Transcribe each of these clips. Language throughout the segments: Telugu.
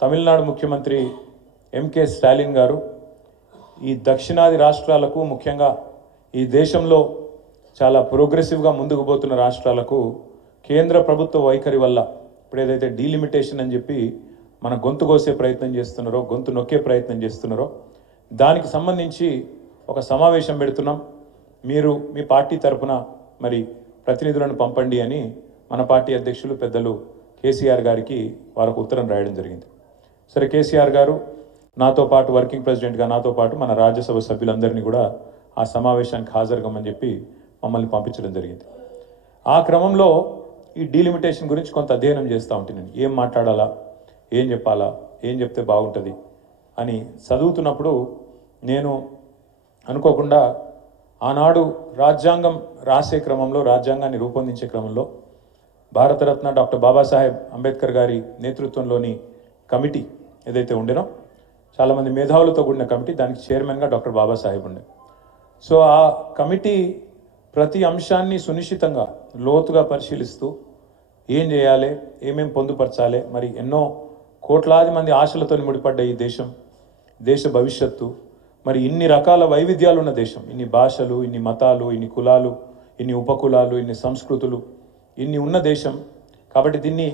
తమిళనాడు ముఖ్యమంత్రి ఎంకే స్టాలిన్ గారు ఈ దక్షిణాది రాష్ట్రాలకు, ముఖ్యంగా ఈ దేశంలో చాలా ప్రోగ్రెసివ్గా ముందుకు పోతున్న రాష్ట్రాలకు కేంద్ర ప్రభుత్వ వైఖరి వల్ల ఇప్పుడు ఏదైతే డీలిమిటేషన్ అని చెప్పి మన గొంతు కోసే ప్రయత్నం చేస్తున్నారో, గొంతు నొక్కే ప్రయత్నం చేస్తున్నారో, దానికి సంబంధించి ఒక సమావేశం పెడుతున్నాం. మీరు మీ పార్టీ తరఫున మరి ప్రతినిధులను పంపండి అని మన పార్టీ అధ్యక్షులు పెద్దలు కేసీఆర్ గారికి వారికి ఉత్తరం రాయడం జరిగింది. సరే, కేసీఆర్ గారు నాతో పాటు వర్కింగ్ ప్రెసిడెంట్గా నాతో పాటు మన రాజ్యసభ సభ్యులందరినీ కూడా ఆ సమావేశానికి హాజరుగమని చెప్పి మమ్మల్ని పంపించడం జరిగింది. ఆ క్రమంలో ఈ డీలిమిటేషన్ గురించి కొంత అధ్యయనం చేస్తూ ఉంటాను. నేను ఏం మాట్లాడాలా, ఏం చెప్పాలా, ఏం చెప్తే బాగుంటుంది అని చదువుతున్నప్పుడు నేను అనుకోకుండా ఆనాడు రాజ్యాంగం రాసే క్రమంలో, రాజ్యాంగాన్ని రూపొందించే క్రమంలో భారతరత్న డాక్టర్ బాబాసాహెబ్ అంబేద్కర్ గారి నేతృత్వంలోని కమిటీ ఏదైతే ఉండేనో, చాలామంది మేధావులతో కూడిన కమిటీ, దానికి చైర్మన్గా డాక్టర్ బాబాసాహెబ్ ఉండే. సో ఆ కమిటీ ప్రతి అంశాన్ని సునిశ్చితంగా లోతుగా పరిశీలిస్తూ ఏం చేయాలి, ఏమేం పొందుపరచాలి, మరి ఎన్నో కోట్లాది మంది ఆశలతో ముడిపడ్డ ఈ దేశం, దేశ భవిష్యత్తు, మరి ఇన్ని రకాల వైవిధ్యాలు ఉన్న దేశం, ఇన్ని భాషలు, ఇన్ని మతాలు, ఇన్ని కులాలు, ఇన్ని ఉపకులాలు, ఇన్ని సంస్కృతులు, ఇన్ని ఉన్న దేశం. కాబట్టి దీన్ని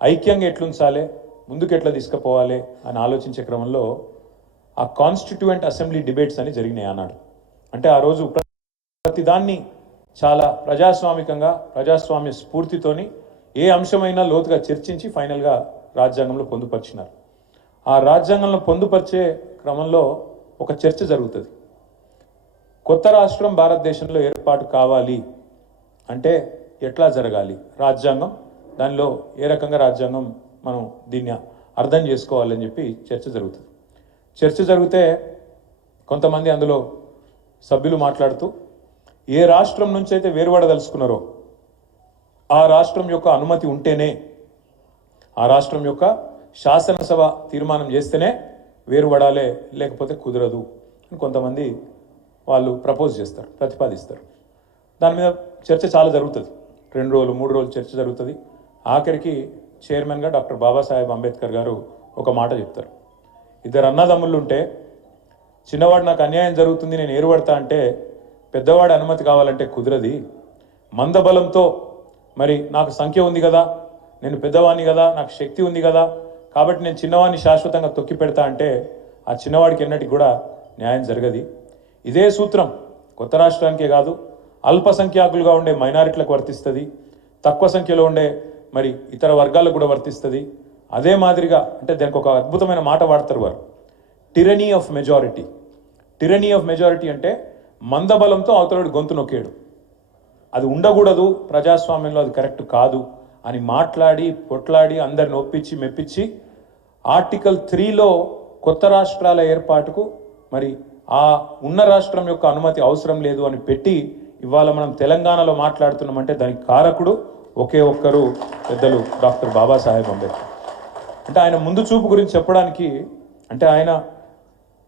ఐక్యంగా ఎట్లుంచాలి, ముందుకు ఎట్లా తీసుకుపోవాలి అని ఆలోచించే క్రమంలో ఆ కాన్స్టిట్యూయెంట్ అసెంబ్లీ డిబేట్స్ అని జరిగినాయి ఆనాడు. అంటే ఆ రోజు ప్రతిదాన్ని చాలా ప్రజాస్వామికంగా, ప్రజాస్వామ్య స్ఫూర్తితోని ఏ అంశమైనా లోతుగా చర్చించి ఫైనల్గా రాజ్యాంగంలో పొందుపరిచినారు. ఆ రాజ్యాంగంలో పొందుపరిచే క్రమంలో ఒక చర్చ జరుగుతుంది. కొత్త రాష్ట్రం భారతదేశంలో ఏర్పాటు కావాలి అంటే ఎట్లా జరగాలి, రాజ్యాంగం దానిలో ఏ రకంగా రాజ్యాంగం మనం దీన్ని అర్థం చేసుకోవాలని చెప్పి చర్చ జరుగుతుంది. చర్చ జరిగితే కొంతమంది అందులో సభ్యులు మాట్లాడుతూ ఏ రాష్ట్రం నుంచి అయితే వేరుపడదలుచుకున్నారో ఆ రాష్ట్రం యొక్క అనుమతి ఉంటేనే, ఆ రాష్ట్రం యొక్క శాసనసభ తీర్మానం చేస్తేనే వేరుపడాలే, లేకపోతే కుదరదు అని కొంతమంది వాళ్ళు ప్రపోజ్ చేస్తారు, ప్రతిపాదిస్తారు. దాని మీద చర్చ చాలా జరుగుతుంది. 2 రోజులు 3 రోజులు చర్చ జరుగుతుంది. ఆఖరికి చైర్మన్గా డాక్టర్ బాబాసాహెబ్ అంబేద్కర్ గారు ఒక మాట చెప్తారు. 2 అన్నదమ్ముళ్ళు ఉంటే చిన్నవాడు నాకు అన్యాయం జరుగుతుంది, నేను ఏరుపడతా అంటే పెద్దవాడి అనుమతి కావాలంటే కుదరది. మందబలంతో మరి నాకు సంఖ్య ఉంది కదా, నేను పెద్దవాడిని కదా, నాకు శక్తి ఉంది కదా, కాబట్టి నేను చిన్నవాడిని శాశ్వతంగా తొక్కి పెడతా అంటే ఆ చిన్నవాడికి ఎన్నటికి కూడా న్యాయం జరగది. ఇదే సూత్రం కొత్త రాష్ట్రానికే కాదు, అల్పసంఖ్యాకులుగా ఉండే మైనారిటీలకు వర్తిస్తుంది, తక్కువ సంఖ్యలో ఉండే మరి ఇతర వర్గాలకు కూడా వర్తిస్తుంది. అదే మాదిరిగా అంటే దానికి ఒక అద్భుతమైన మాట వాడతారు వారు, టిరనీ ఆఫ్ మెజారిటీ. టిరనీ ఆఫ్ మెజారిటీ అంటే మందబలంతో అవతలడు గొంతు నొక్కేడు, అది ఉండకూడదు, ప్రజాస్వామ్యంలో అది కరెక్ట్ కాదు అని మాట్లాడి పొట్లాడి అందరిని ఒప్పించి మెప్పించి ఆర్టికల్ 3లో కొత్త రాష్ట్రాల ఏర్పాటుకు మరి ఆ ఉన్న రాష్ట్రం యొక్క అనుమతి అవసరం లేదు అని పెట్టి ఇవాళ మనం తెలంగాణలో మాట్లాడుతున్నామంటే దానికి కారకుడు ఒకే ఒక్కరు, పెద్దలు డాక్టర్ బాబాసాహెబ్ అంబేద్కర్. అంటే ఆయన ముందు చూపు గురించి చెప్పడానికి, అంటే ఆయన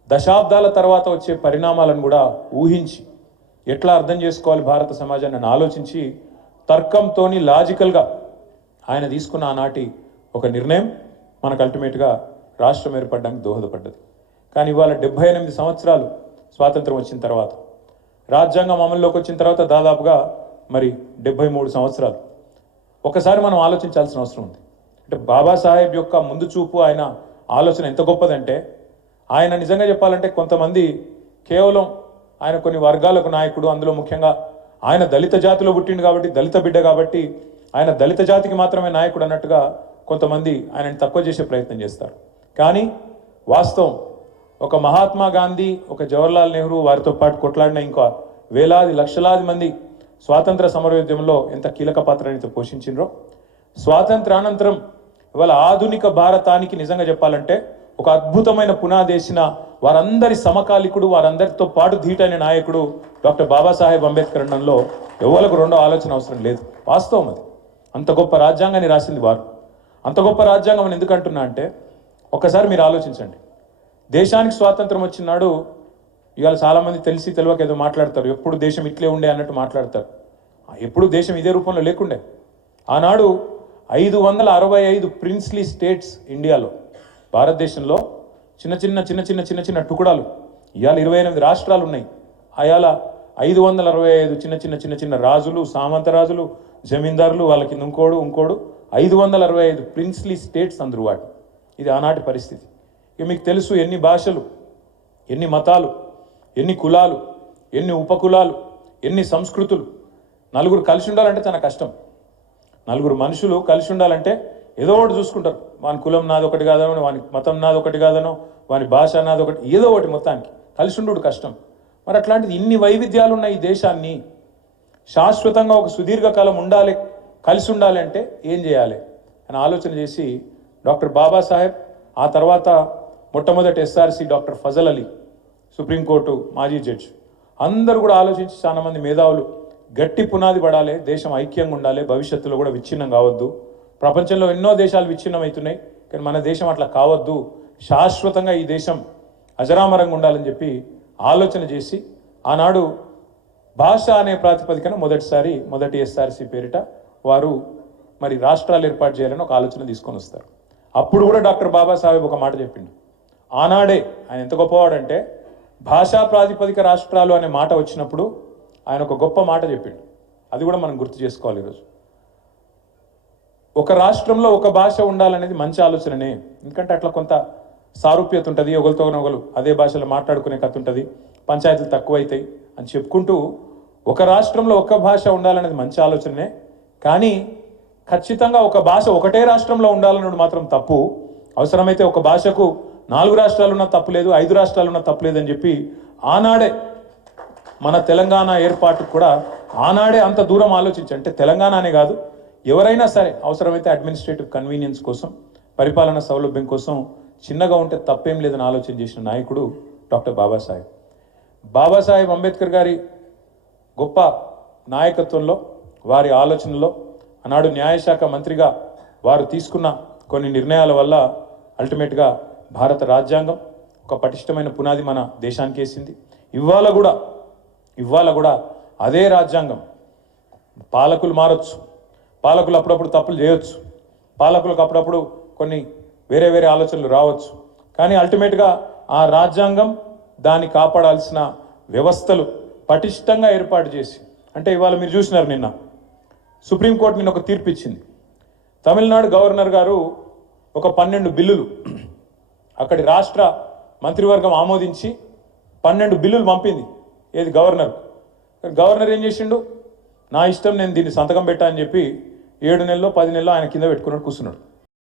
దశాబ్దాల తర్వాత వచ్చే పరిణామాలను కూడా ఊహించి ఎట్లా అర్థం చేసుకోవాలి భారత సమాజాన్ని అని ఆలోచించి తర్కంతో లాజికల్గా ఆయన తీసుకున్న ఆనాటి ఒక నిర్ణయం మనకు అల్టిమేట్గా రాష్ట్రం ఏర్పడడానికి దోహదపడ్డది. కానీ ఇవాళ 78 సంవత్సరాలు స్వాతంత్రం వచ్చిన తర్వాత, రాజ్యాంగం అమల్లోకి వచ్చిన తర్వాత దాదాపుగా మరి 73 సంవత్సరాలు. ఒకసారి మనం ఆలోచించాల్సిన అవసరం ఉంది. అంటే బాబాసాహెబ్ యొక్క ముందు చూపు, ఆయన ఆలోచన ఎంత గొప్పదంటే, ఆయన నిజంగా చెప్పాలంటే కొంతమంది కేవలం ఆయన కొన్ని వర్గాలకు నాయకుడు, అందులో ముఖ్యంగా ఆయన దళిత జాతిలో పుట్టిండు కాబట్టి, దళిత బిడ్డ కాబట్టి ఆయన దళిత జాతికి మాత్రమే నాయకుడు అన్నట్టుగా కొంతమంది ఆయనని తక్కువ చేసే ప్రయత్నం చేస్తారు. కానీ వాస్తవం ఒక మహాత్మా గాంధీ, ఒక జవహర్లాల్ నెహ్రూ, వారితో పాటు కొట్లాడిన ఇంకా వేలాది లక్షలాది మంది స్వాతంత్ర సమరోద్యమంలో ఎంత కీలక పాత్రని పోషించిండ్రో, స్వాతంత్రానంతరం ఇవాళ ఆధునిక భారతానికి నిజంగా చెప్పాలంటే ఒక అద్భుతమైన పునాదేసిన వారందరి సమకాలికుడు, వారందరితో పాటు ధీటైన నాయకుడు డాక్టర్ బాబాసాహెబ్ అంబేద్కర్ అనడంలో ఎవరికి రెండో ఆలోచన అవసరం లేదు. వాస్తవం అది. అంత గొప్ప రాజ్యాంగాన్ని రాసింది వారు. అంత గొప్ప రాజ్యాంగం అని ఎందుకు అంటున్నా అంటే, ఒక్కసారి మీరు ఆలోచించండి. దేశానికి స్వాతంత్రం వచ్చినాడు ఇవాళ చాలామంది తెలిసి తెలియక ఏదో మాట్లాడతారు, ఎప్పుడు దేశం ఇట్లే ఉండే అన్నట్టు మాట్లాడతారు. ఎప్పుడు దేశం ఇదే రూపంలో లేకుండే. ఆనాడు 565 ప్రిన్స్లీ స్టేట్స్ ఇండియాలో, భారతదేశంలో చిన్న చిన్న చిన్న చిన్న చిన్న చిన్న టుకుడాలు ఇవాళ 28 రాష్ట్రాలు ఉన్నాయి. అయాల 565 చిన్న చిన్న చిన్న చిన్న రాజులు, సామంత రాజులు, జమీందారులు, వాళ్ళ కింద ఇంకోడు 565 ప్రిన్స్లీ స్టేట్స్ అందరు వాటి. ఇది ఆనాటి పరిస్థితి. ఇక మీకు తెలుసు ఎన్ని భాషలు, ఎన్ని మతాలు, ఎన్ని కులాలు, ఎన్ని ఉపకులాలు, ఎన్ని సంస్కృతులు. నలుగురు కలిసి ఉండాలంటే చాలా కష్టం. నలుగురు మనుషులు కలిసి ఉండాలంటే ఏదో ఒకటి చూసుకుంటారు. వాని కులం నాది ఒకటి కాదనో, వాని మతం నాది ఒకటి కాదనో, వాని భాష నాది ఒకటి, ఏదో ఒకటి మొత్తానికి కలిసి ఉండు కష్టం. మరి అట్లాంటిది ఇన్ని వైవిధ్యాలు ఉన్న ఈ దేశాన్ని శాశ్వతంగా ఒక సుదీర్ఘకాలం ఉండాలి, కలిసి ఉండాలి అంటే ఏం చేయాలి అని ఆలోచన చేసి డాక్టర్ బాబాసాహెబ్, ఆ తర్వాత మొట్టమొదటి SRC doctor Fazal Ali, supreme court మాజీ జడ్జి, అందరూ కూడా ఆలోచించి చాలామంది మేధావులు గట్టి పునాది పడాలి, దేశం ఐక్యంగా ఉండాలి, భవిష్యత్తులో కూడా విచ్ఛిన్నం కావద్దు. ప్రపంచంలో ఎన్నో దేశాలు విచ్ఛిన్నం అవుతున్నాయి, కానీ మన దేశం అట్లా కావద్దు, శాశ్వతంగా ఈ దేశం అజరామరంగా ఉండాలని చెప్పి ఆలోచన చేసి ఆనాడు భాష అనే ప్రాతిపదికన మొదటి ఎస్ఆర్సి పేరిట వారు మరి రాష్ట్రాలు ఏర్పాటు చేయాలని ఒక ఆలోచన తీసుకొని వస్తారు. అప్పుడు కూడా డాక్టర్ బాబాసాహెబ్ ఒక మాట చెప్పిండు. ఆనాడే ఆయన ఎంత గొప్పవాడంటే భాషా ప్రాతిపదిక రాష్ట్రాలు అనే మాట వచ్చినప్పుడు ఆయన ఒక గొప్ప మాట చెప్పిండు. అది కూడా మనం గుర్తు చేసుకోవాలి ఈరోజు. ఒక రాష్ట్రంలో ఒక భాష ఉండాలనేది మంచి ఆలోచననే, ఎందుకంటే అట్లా కొంత సారూప్యత ఉంటుంది, ఒకరితో ఒకరు అదే భాషలో మాట్లాడుకునే కథ ఉంటుంది, పంచాయతీలు తక్కువైతాయి అని చెప్పుకుంటూ ఒక రాష్ట్రంలో ఒక భాష ఉండాలనేది మంచి ఆలోచనే. కానీ ఖచ్చితంగా ఒక భాష ఒకటే రాష్ట్రంలో ఉండాలన్నది మాత్రం తప్పు. అవసరమైతే ఒక భాషకు 4 రాష్ట్రాలున్నా తప్పులేదు, 5 రాష్ట్రాలున్నా తప్పులేదు అని చెప్పి ఆనాడే మన తెలంగాణ ఏర్పాటుకు కూడా ఆనాడే అంత దూరం ఆలోచించి, అంటే తెలంగాణ అనే కాదు, ఎవరైనా సరే అవసరమైతే అడ్మినిస్ట్రేటివ్ కన్వీనియన్స్ కోసం, పరిపాలన సౌలభ్యం కోసం చిన్నగా ఉంటే తప్పేం లేదని ఆలోచన చేసిన నాయకుడు డాక్టర్ బాబాసాహెబ్. బాబాసాహెబ్ అంబేద్కర్ గారి గొప్ప నాయకత్వంలో, వారి ఆలోచనలో, ఆనాడు న్యాయశాఖ మంత్రిగా వారు తీసుకున్న కొన్ని నిర్ణయాల వల్ల అల్టిమేట్గా భారత రాజ్యాంగం ఒక పటిష్టమైన పునాది మన దేశానికి వేసింది. ఇవాళ కూడా అదే రాజ్యాంగం, పాలకులు మారచ్చు, పాలకులు అప్పుడప్పుడు తప్పులు చేయొచ్చు, పాలకులకు అప్పుడప్పుడు కొన్ని వేరే వేరే ఆలోచనలు రావచ్చు, కానీ అల్టిమేట్గా ఆ రాజ్యాంగం దాన్ని కాపాడాల్సిన వ్యవస్థలు పటిష్టంగా ఏర్పాటు చేసి, అంటే ఇవాళ మీరు చూసినారు నిన్న సుప్రీంకోర్టు నిన్న ఒక తీర్పు ఇచ్చింది. తమిళనాడు గవర్నర్ గారు ఒక 12 బిల్లులు అక్కడి రాష్ట్ర మంత్రివర్గం ఆమోదించి 12 బిల్లులు పంపింది. ఏది గవర్నర్ ఏం చేసిండు, నా ఇష్టం, నేను దీన్ని సంతకం పెట్టా అని చెప్పి 7 నెలలో 10 నెలలో ఆయన కింద పెట్టుకున్నాడు, కూర్చున్నాడు.